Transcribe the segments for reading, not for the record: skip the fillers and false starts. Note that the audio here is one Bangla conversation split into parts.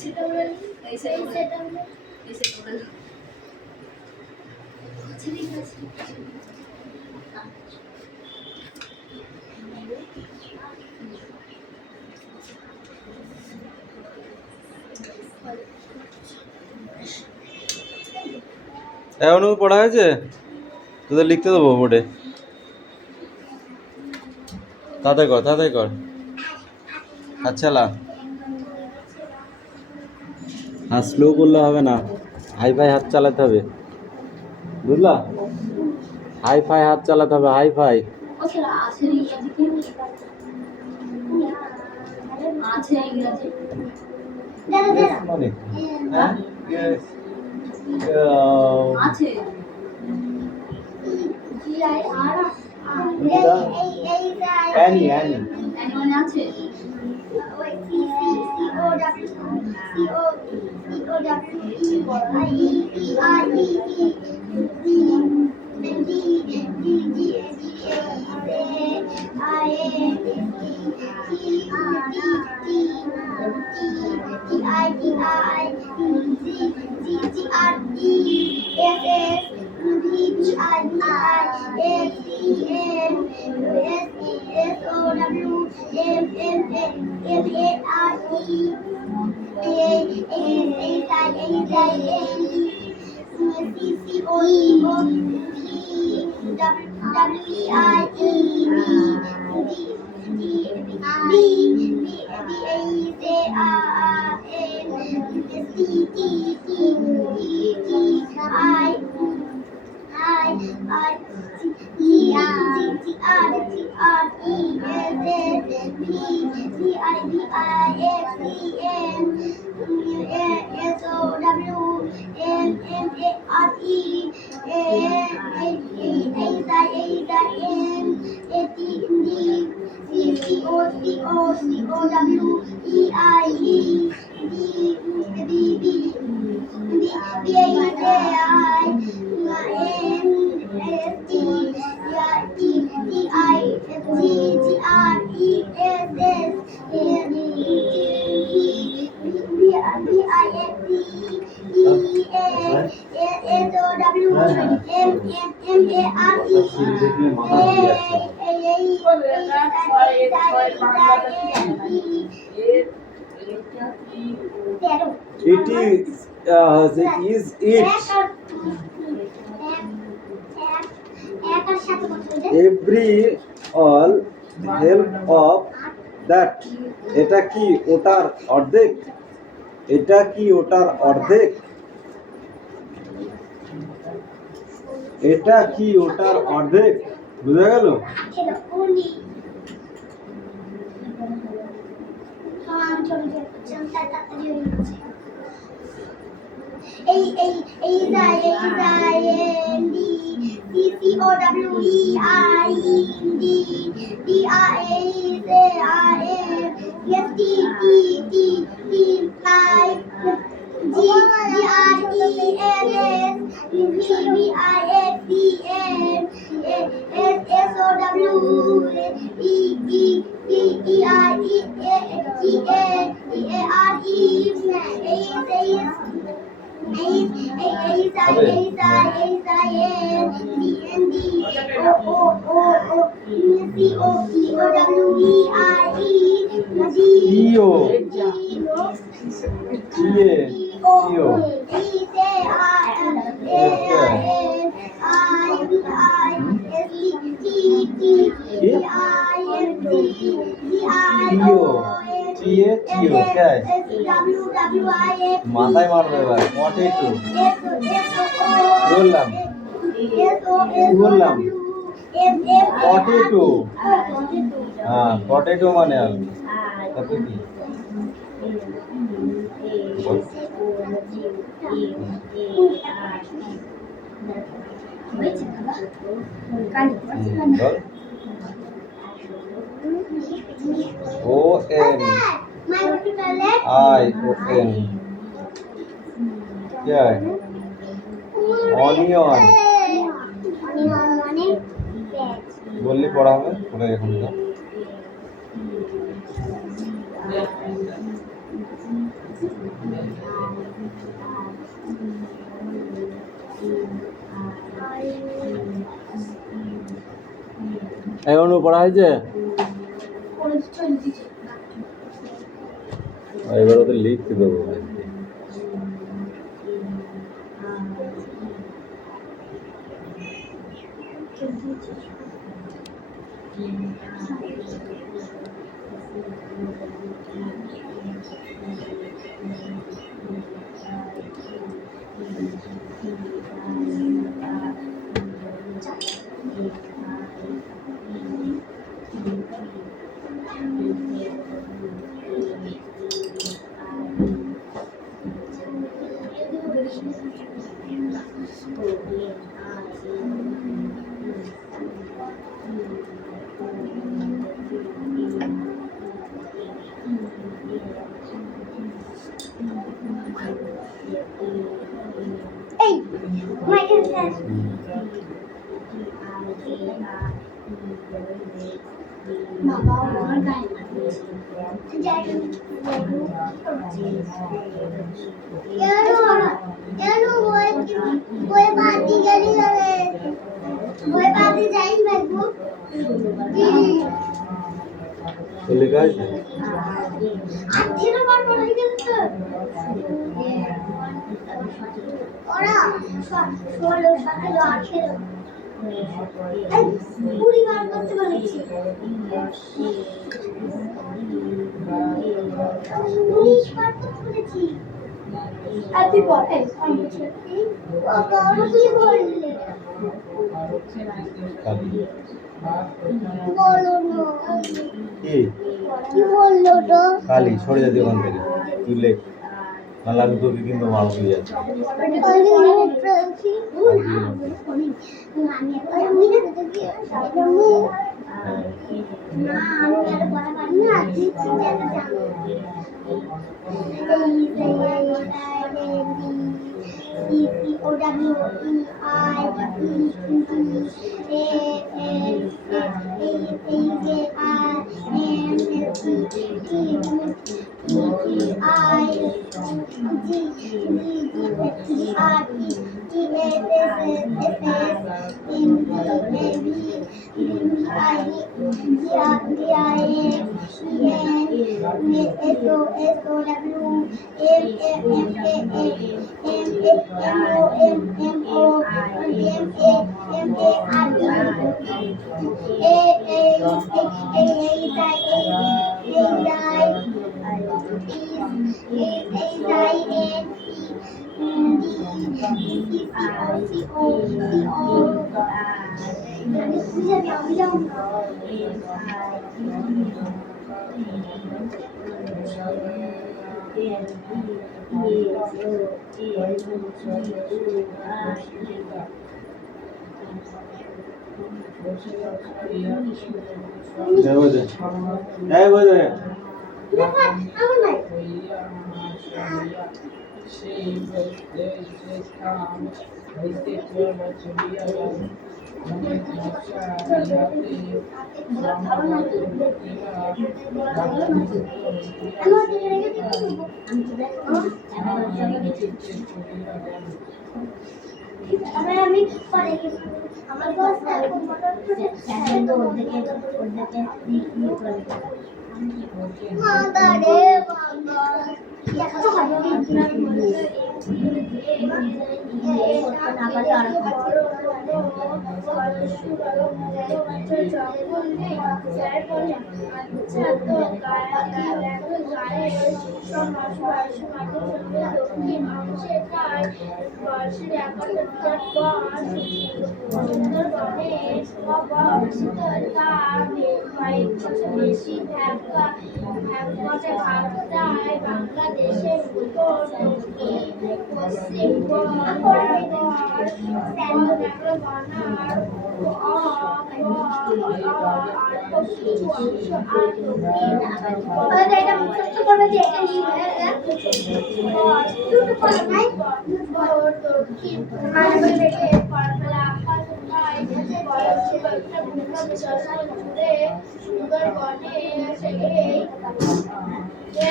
সেটা বলে এই সেটা বলে এই সেটা বলে ঠিক আছে এখনো পড়া হয়েছে তোদের লিখতে দেবো বোর্ডে তাড়াতাড়ি কর আচ্ছা লা আর স্লো করলে হবে না হাই ফাই হাত চালাতে হবে বুঝলা হাই ফাই হাত চালাতে হবে হাই ফাই আছে ইংরেজি মানে হ্যাঁ আছে অ্যানি anyone আছে It is it. Every all help of that. এটা কি ওটার অর্ধেক এটা কি ওটার অর্ধেক এটা কি ওটার অর্ধেক বুঝা গেল মাথায় মারবে এবার পটেটো বললাম পটেটো হ্যাঁ পটেটো মানে আলু তারপরে কি O-N I-O-N क्या है অনিয়ন বললি পড়া হবে পড়ে এখন তো এখনো পড়া হয়েছে? এবার ওদের লিখতে দেবো। Hey, Michael says. বাবা আমার গায়ে কেন বই বাদি গেলি বই বাদি যাই দেখবো লেখা আছে আজকের বার পড়াই গেল তো ওরা 16 17 18 পুরি বার করতে বলেছি 19 বার করতে বলেছি আদি পড়ে বাবা কি বললে বলো না কি বললো তো কালি সরে যেতে ওখান থেকে তুই লেখ নাহলে আমি তোকে কিন্তু মাল দিয়ে যাচ্ছি আমি পরে আমার বস এখন মোটর করে তো ওদেরকে মাদা রে বাবা এত হবে না পারে আর বাংলাদেশের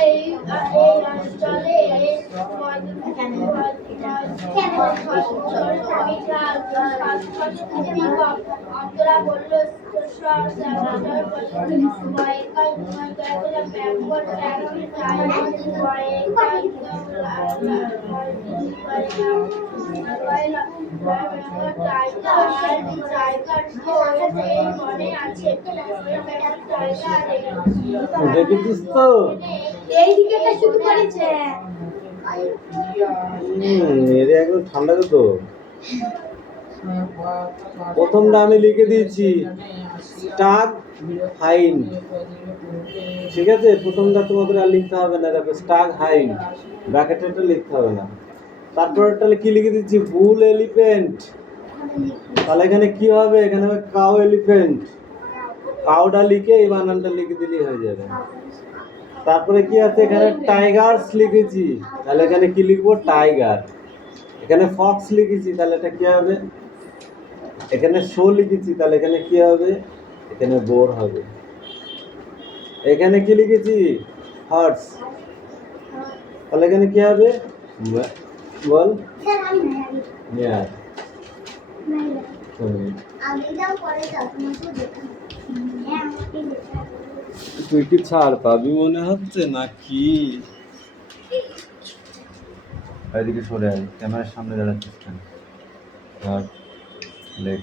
এই অঞ্চলে অন্তরা বলল মনে আছে দেখেছিস তো? এইদিকে শুধু করেছে মেরে একদম ঠান্ডা তো। প্রথমটা আমি লিখে দিয়েছি স্টাগ হাইন, ঠিক আছে? প্রথমটা তোমাদের আর লিখতে হবে না, দেখো স্টাগ হাইন, ব্র্যাকেটেরটা লিখতে হবে না। তারপরটা কি লিখে দিচ্ছি বুল এলিফ্যান্ট, তাহলে এখানে কি হবে? এখানে হবে কাউ এলিফ্যান্ট, কাউটা লিখে এই বানানটা লিখে দিলেই হয়ে যাবে। তারপরে কি আছে এখানে টাইগার্স লিখেছি, তাহলে এখানে কি লিখবো টাইগার। এখানে ফক্স লিখেছি, তাহলে এটা কি হবে? এখানে শো লিখেছি, তাহলে এখানে কি হবে? এখানে বোর হবে। এখানে কি লিখেছি হর্স, তাহলে এখানে কি হবে? বল মেয়ার। তুই কি ছাড় পাবি মনে হচ্ছে নাকি? এদিকে সরে আয়, ক্যামেরার সামনে দাঁড়াচ্ছিস কেন? আর লেখ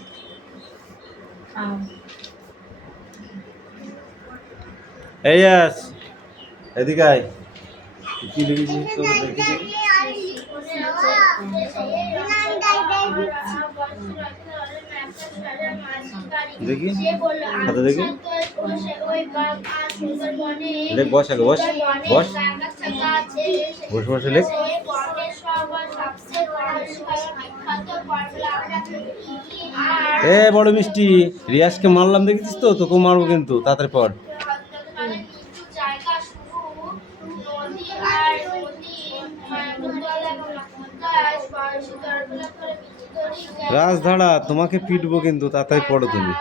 এই আস, এদিকে আয়। কি লিখেছিস তো দেখেছি? দেখি খাতা দেখি, লেখ, বস আগে, বস বস বস বসে লেখ। এ বড় মিষ্টি, রিয়াজকে মারলাম দেখেছিস তো? তোকেও মারবো কিন্তু, তাড়াতাড়ি পড়। রাজধারা, তোমাকে পিটবো কিন্তু, তাড়াতাড়ি পড়ো তুমি।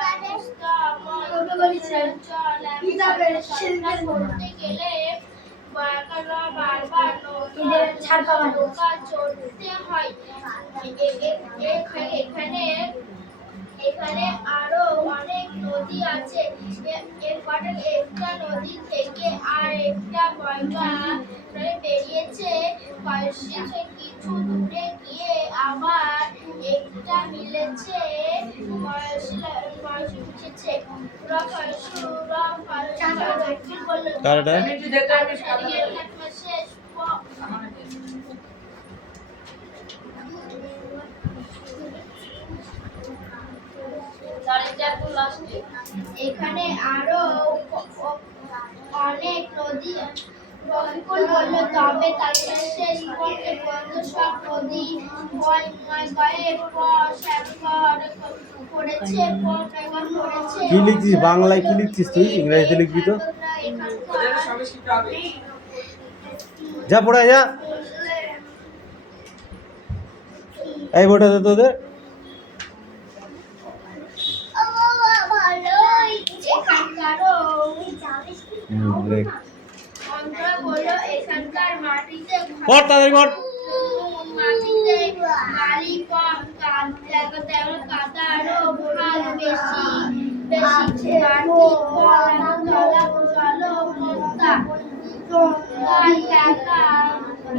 এখানে আরো অনেক নদী আছে, একটা নদী থেকে আর একটা গঙ্গা বেরিয়েছে, কিছু দূরে গিয়ে আবার একটা মিলেছে, কারটা এখানে আরো অনেক নদী, রকিকুল বলল, তবে তাদের শেষ পর্যন্ত সব নদী কি লিখছিস? বাংলায় কি লিখছিস তুই? ইংরেজিতে লিখবি তো। যা পড়ে যা। এই বইটা দে তোদের। এখানকার মাটিতে পড় তাড়াতাড়ি পড়। মাটিতে বালি কম, কাদারও ভাগ বেশি বেশি, মাটি জলমগ্নতা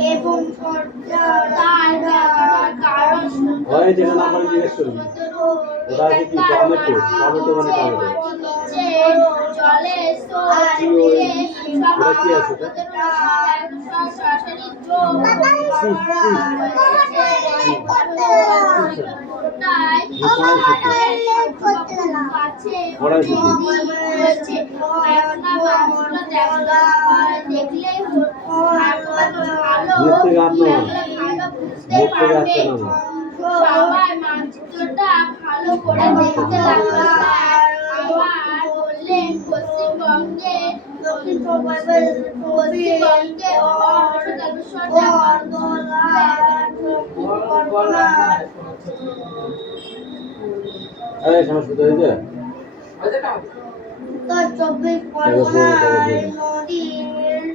এবং তার কারণ ওই যেটা নাম্বার জিজ্ঞেস করবি, ওটা আছে কি? টমেটো, টমেটো মানে টমেটো। জলে ওটা কি আছে? সবাই মানচিত্রটা ভালো করে দেখতে লাগলো। আবার বললেন পশ্চিমবঙ্গে চব্বিশ পরগনায় নদীর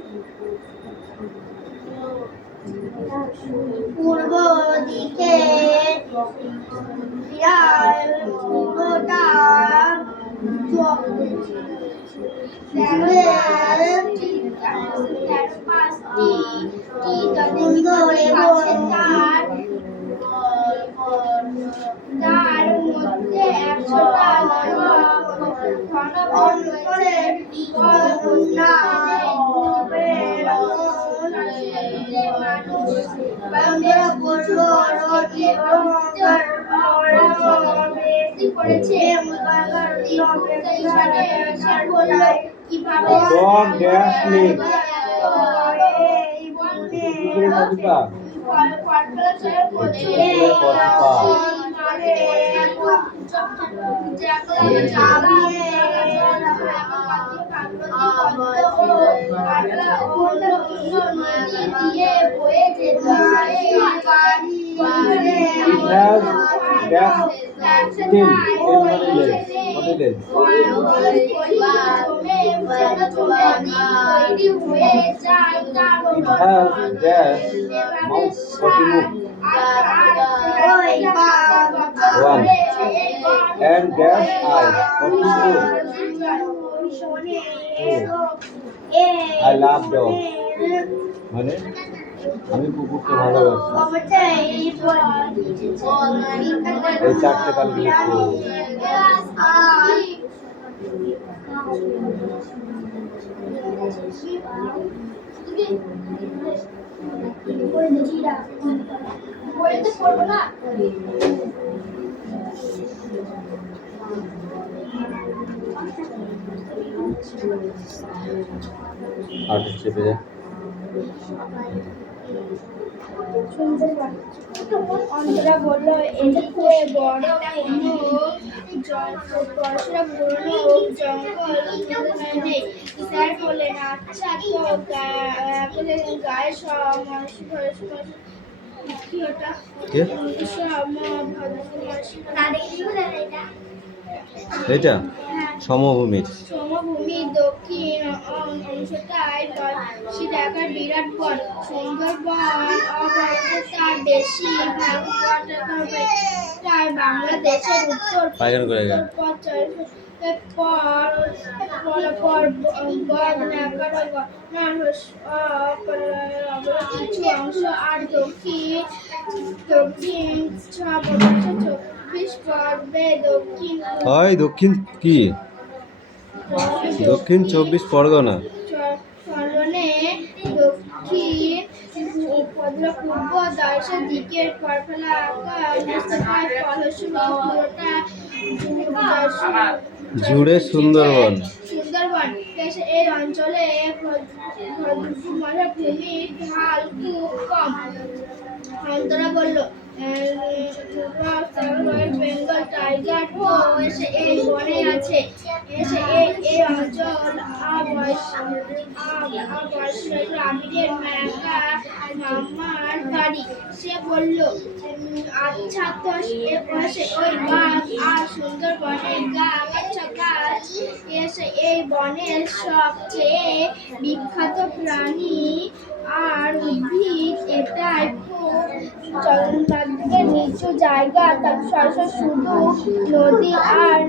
পূর্ব দিকে বিড়াল পুরোটা তার মধ্যে 100টা Dog dash lick. কুকুরের কবিতা। And dash eye. What is true? I love dog. মানে আমি কুকুরকে ভালোবাসি। এই চারটে কালকে লিখতে হবে। আর চেপে যায়। অন্তরা বলল এটা খুব বড় পড়াশোনা পুরনো জঙ্গল নেই। স্যার বললেন আচ্ছা তো গায়ে সব কি ওটা এটা সমভূমির সমভূমির দক্ষিণ অংশটায় ঢাকার বিরাট বন সুন্দরবন তার বেশি ভাগ বাংলাদেশের উত্তর কিছু অংশ আর দক্ষিণ দক্ষিণ কি দক্ষিণ 24 পরগনা পূর্ব দশের দিকের জুড়ে সুন্দরবন এই অঞ্চলে ভূমির ঢাল খুব কম। অন্তরা বলল বেঙ্গল টাইগার তো এসে এই বনে আছে এসে এই অঞ্চল আমিরের মামার বাড়ি। সে বলল আচ্ছা তো ওই বাঘ আর সুন্দরবনের গাছ এসে এই বনের সবচেয়ে বিখ্যাত প্রাণী আর উদ্ভিদ এটাই খুব নিচু জায়গা তার শুধু নদী আর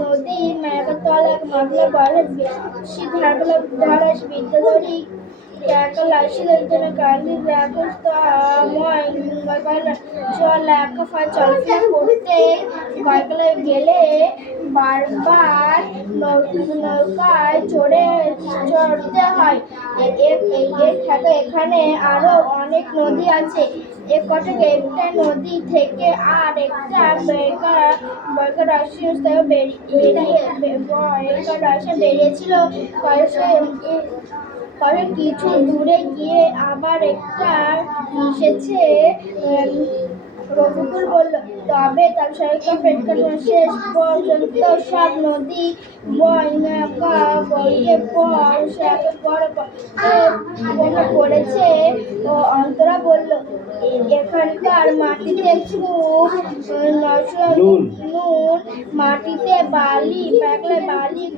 নদীর মেঘতলা মামলা বলে ধরাস বিদ্যাধরী চলাফেরা গেলে বারবার নৌকায় চড়তে হয়। এখানে আরো অনেক নদী আছে। একটা নদী থেকে আর একটা বেরিয়েছিল। কিছু দূরে গিয়ে আবার একটা এসেছে। রফিকুল বলল তবে তার শেষ পর্যন্ত সব নদী বইয়ে পড়েছে। অন্তরা বলল এখানকার মাটিতে খুব নুন মাটিতে বালি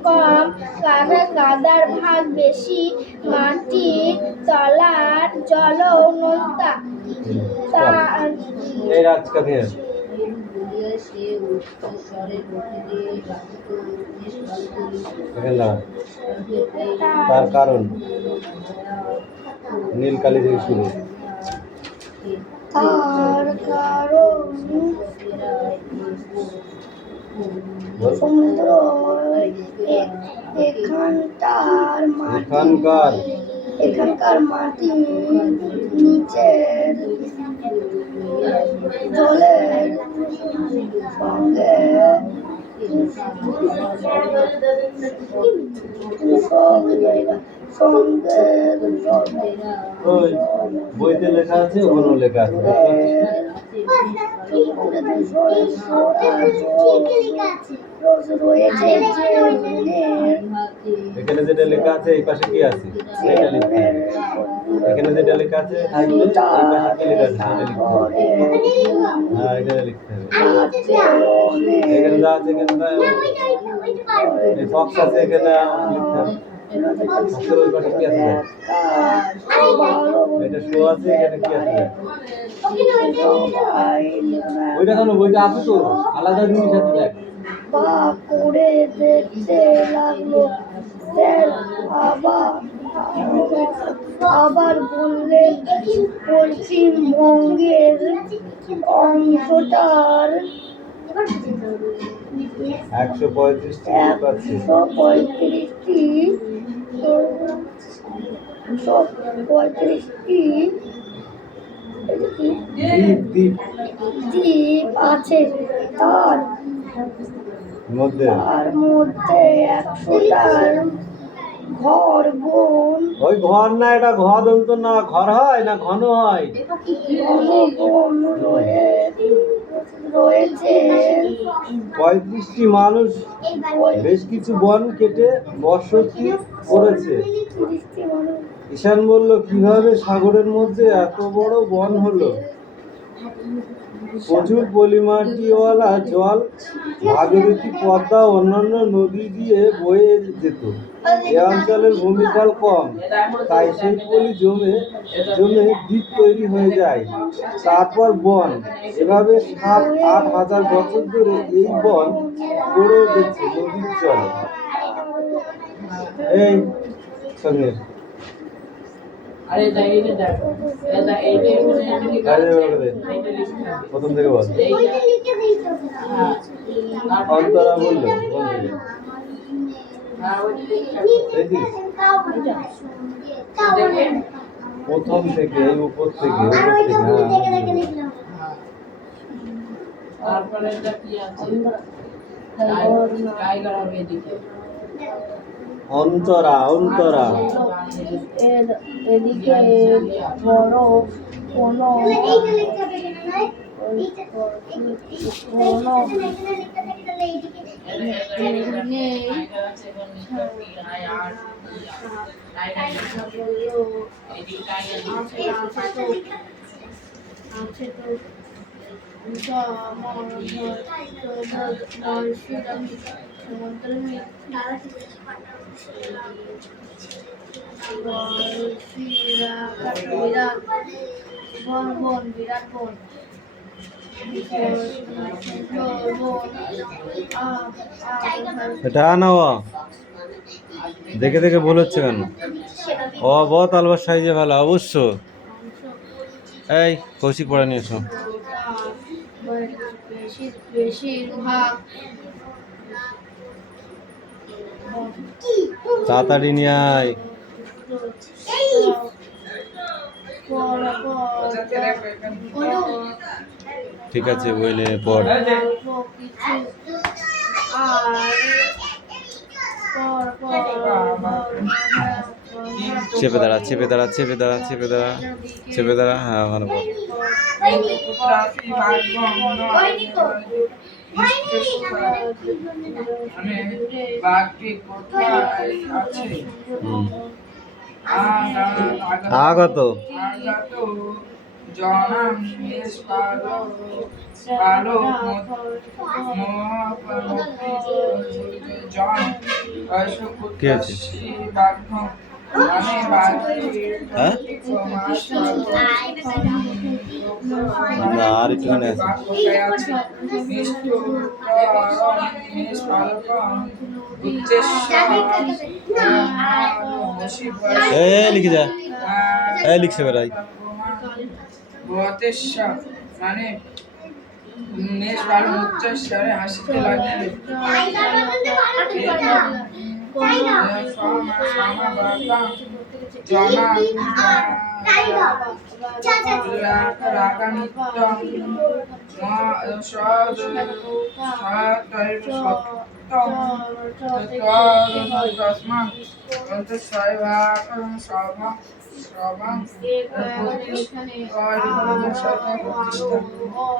কম কাদার ভাগ বেশি মাটির তলার জল নোনতা। সে উচ্চস্বরে প্রকৃতির রাখিত নিষ্কালকুলি এখানে দাঁড়া। তার কারণ নীল কালি থেকে শুরু। তার কারণ সমুদ্র এখানকার মাটি নিচের জলের সঙ্গে ওই বইতে লেখা আছে, ওখানেও লেখা আছে। এখানে যেটা লেখা আছে এই পাশে কি আছে সেটা লিখতে হবে। এখানে যেটা লেখা আছে থাকবে, এই পাশে কি লেখা আছে সেটা লিখতে হবে। হ্যাঁ, এখানে লিখতে হবে। এখানে যা আছে এখানে এই বক্স আছে, এখানে লিখতে হবে। বক্সের ওই পাশে কি আছে? এটা শো আছে, এখানে কি আছে? ওইটা কেন? বইটা আছে তো, আলাদা জিনিস আছে দেখ। বা করে দেখতে লাগলো। স্যার আবার বললেন, পশ্চিমবঙ্গের অংশটার 135টি দ্বীপ আছে। তার মধ্যে 100টার ঘর বন। ওই ঘর না, এটা ঘর দন্ত না, ঘর হয় না ঘন হয়। বন রয়েছে। 35টি মানুষ বেশ কিছু বন কেটে বসতি করেছে। ঈশান বলল, কিভাবে সাগরের মধ্যে এত বড় বন হলো? প্রচুর পলিমাটিওয়ালা জল ভাগীরথী, পদ্মা ও অন্যান্য নদী দিয়ে বয়ে যেত। এ অঞ্চলের ভূমিফল কম, তাই সেই পলি জমে দ্বীপ তৈরি হয়ে যায়, তারপর বন। এভাবে 7-8 হাজার বছর ধরে এই বন গড়ে উঠেছে নদীর চরে। এই সঙ্গে প্রথম থেকে বল। অন্তরা বললো প্রথম থেকে, এই উপর থেকে অন্তরা এদিকে বড় কোনো বিরাট বন। এটা না দেখে দেখে ভুল হচ্ছে কেন? বহুত আলবার সাইজে ভালো অবশ্য। এই কৌশিক পড়া নিয়ে এসো। বেশিরভাগ তাড়াতাড়ি নিয়ে আয়। ঠিক আছে, বইলে পড়। চেপে দাঁড়া। হ্যাঁ, ওখানে বল। আগত কি আছে? না আর একটুখানি আছে। কোথায় আছে মেষ পালকম উচ্চেশ্ব এ লিখে যা, এ লিখছে বেড়াই। ভতেশ্বর মানে মেষ পালন উচ্চস্বরে হাসিতে লাগলে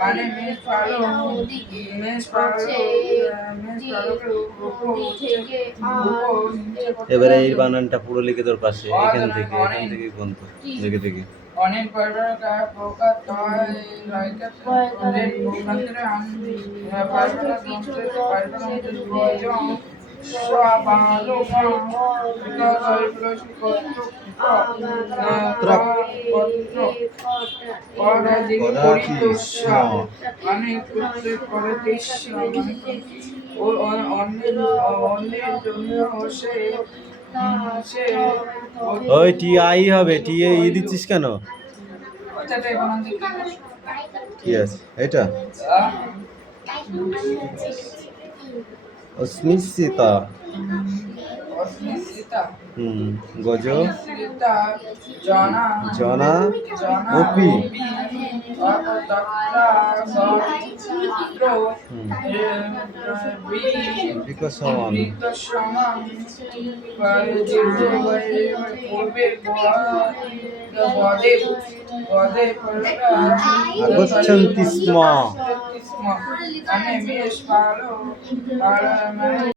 মানে মেষ পালক এবারে এই বানানটা পুরো লিখে তোর পাশে, এখান থেকে বন্ধ দেখে দেখে। অনেক প্রকার ওই টি আই হবে, টি এ ই দিচ্ছিস কেন? কি আছে এটা? অস্মিতা। গজ জনা ওপি বিকশমান আগচ্ছন্তি স্ম।